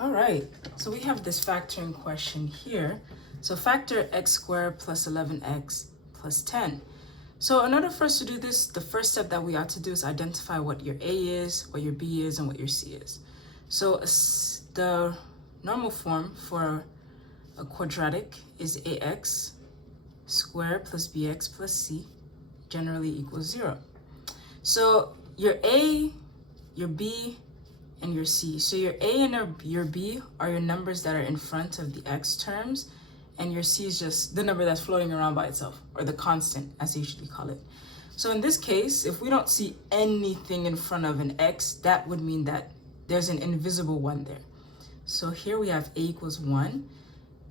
All right, so we have this factoring question here. So factor x squared plus 11x plus 10. So in order for us to do this, the first step that we ought to do is identify what your a is, what your b is, and what your c is. So the normal form for a quadratic is ax squared plus bx plus c generally equals 0. So your a, your b, and your c. So your a and your b are your numbers that are in front of the x terms, and your c is just the number that's floating around by itself, or the constant as they usually call it. So in this case, if we don't see anything in front of an x, that would mean that there's an invisible 1 there. So here we have a equals 1.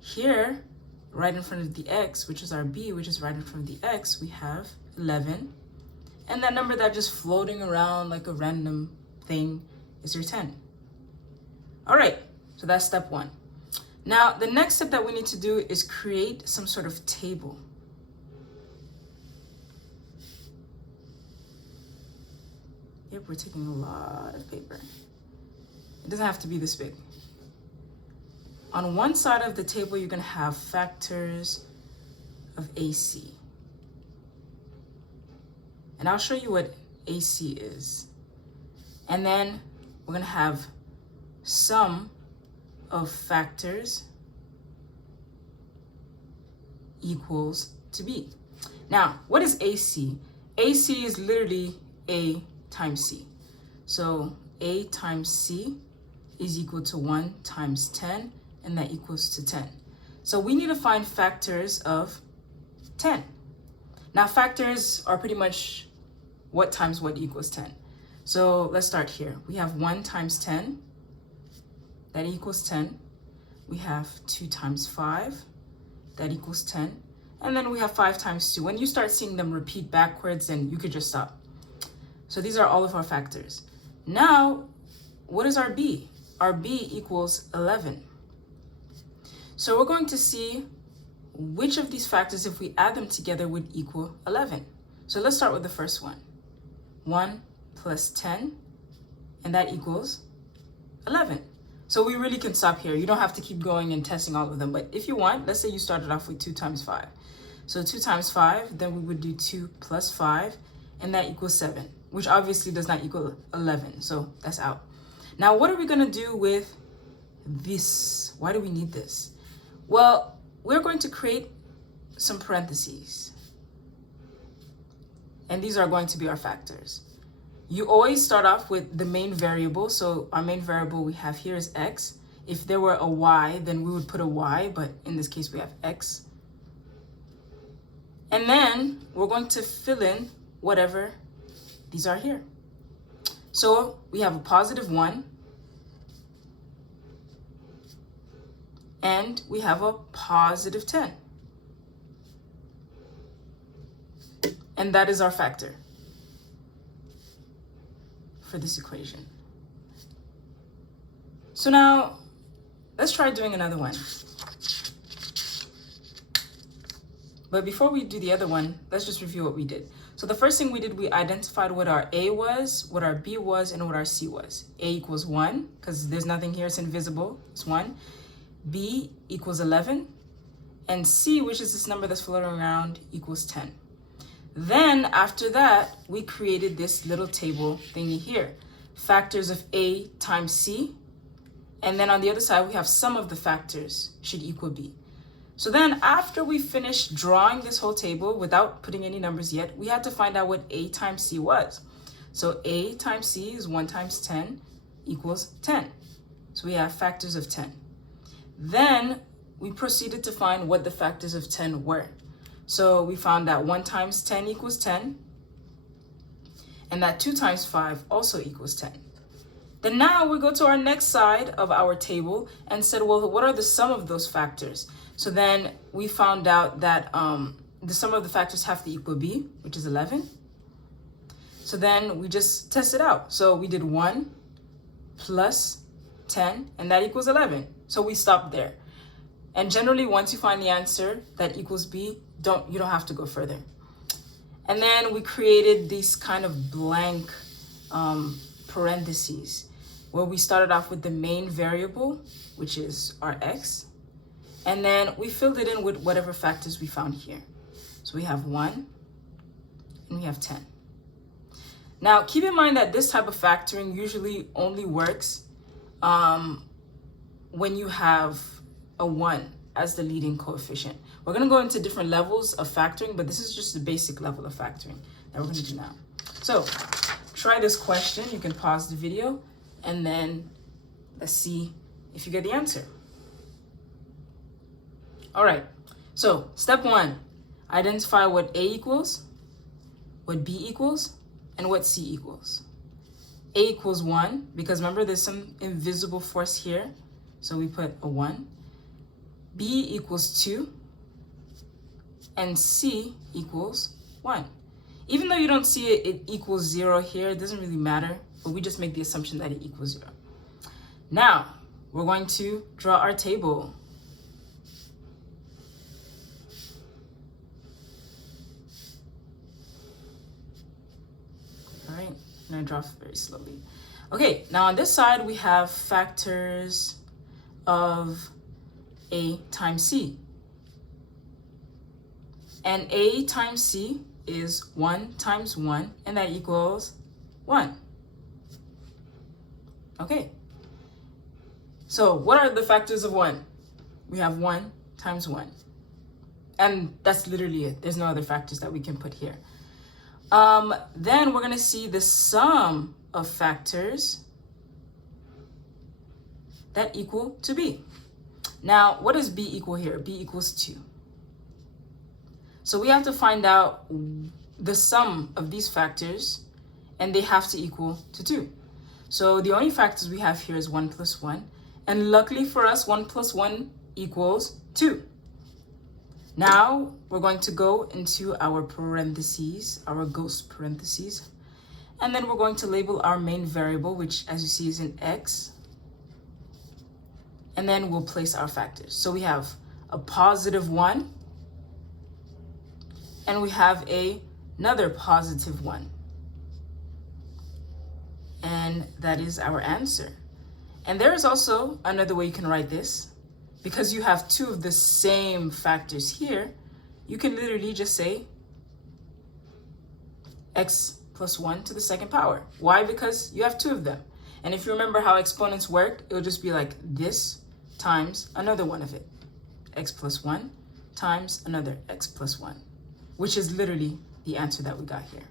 Here, right in front of the x, which is our b, which is right in front of the x, we have 11. And that number that's just floating around like a random thing is your 10. All right, so that's step 1. Now, the next step that we need to do is create some sort of table. Yep, we're taking a lot of paper. It doesn't have to be this big. On one side of the table, you're going to have factors of AC. And I'll show you what AC is. And then we're going to have sum of factors equals to B. Now, what is AC? AC is literally A times C. So A times C is equal to 1 times 10, and that equals to 10. So we need to find factors of 10. Now, factors are pretty much what times what equals 10. So let's start here. We have 1 times 10, that equals 10. We have 2 times 5, that equals 10. And then we have 5 times 2. When you start seeing them repeat backwards, then you could just stop. So these are all of our factors. Now, what is our b? Our b equals 11. So we're going to see which of these factors, if we add them together, would equal 11. So let's start with the first one. 1 plus 10, and that equals 11. So we really can stop here. You don't have to keep going and testing all of them. But if you want, let's say you started off with 2 times 5. So 2 times 5, then we would do 2 plus 5, and that equals 7, which obviously does not equal 11. So that's out. Now, what are we going to do with this? Why do we need this? Well, we're going to create some parentheses. And these are going to be our factors. You always start off with the main variable. So our main variable we have here is x. If there were a y, then we would put a y, but in this case we have x. And then we're going to fill in whatever these are here. So we have a positive 1, and we have a positive 10. And that is our factor for this equation. So now, let's try doing another one. But before we do the other one, let's just review what we did. So the first thing we did, we identified what our A was, what our B was, and what our C was. A equals 1, because there's nothing here, it's invisible, it's 1. B equals 11, and C, which is this number that's floating around, equals 10. Then after that, we created this little table thingy here. Factors of A times C. And then on the other side, we have sum of the factors should equal B. So then after we finished drawing this whole table without putting any numbers yet, we had to find out what A times C was. So A times C is 1 times 10 equals 10. So we have factors of 10. Then we proceeded to find what the factors of 10 were. So we found that 1 times 10 equals 10, and that 2 times 5 also equals 10. Then now we go to our next side of our table and said, well, what are the sum of those factors? So then we found out that the sum of the factors have to equal b, which is 11. So then we just test it out. So we did 1 plus 10, and that equals 11. So we stopped there. And generally, once you find the answer that equals b, you don't have to go further. And then we created these kind of blank parentheses. where we started off with the main variable, which is our x, and then we filled it in with whatever factors we found here. So we have 1 and we have 10. Now, keep in mind that this type of factoring usually only works when you have a 1 as the leading coefficient. We're going to go into different levels of factoring, but this is just the basic level of factoring that we're going to do now. So try this question. You can pause the video and then let's see if you get the answer. All right, so step 1, identify what A equals, what B equals, and what C equals. A equals 1, because remember there's some invisible force here, so we put a 1. B equals 2, and C equals 1. Even though you don't see it equals 0 here, it doesn't really matter, but we just make the assumption that it equals 0. Now, we're going to draw our table. All right, I'm gonna draw very slowly. Okay, now on this side, we have factors of A times C. And A times C is 1 times 1, and that equals 1. Okay. So what are the factors of 1? We have 1 times 1. And that's literally it. There's no other factors that we can put here. Then we're going to see the sum of factors that equal to B. Now, what does B equal here? B equals 2. So we have to find out the sum of these factors, and they have to equal to 2. So the only factors we have here is 1 plus 1. And luckily for us, 1 plus 1 equals 2. Now we're going to go into our parentheses, our ghost parentheses, and then we're going to label our main variable, which as you see is an x, and then we'll place our factors. So we have a positive 1, and we have another positive 1. And that is our answer. And there is also another way you can write this. Because you have 2 of the same factors here, you can literally just say x plus 1 to the second power. Why? Because you have 2 of them. And if you remember how exponents work, it'll just be like this times another one of it. X plus 1 times another x plus 1, which is literally the answer that we got here.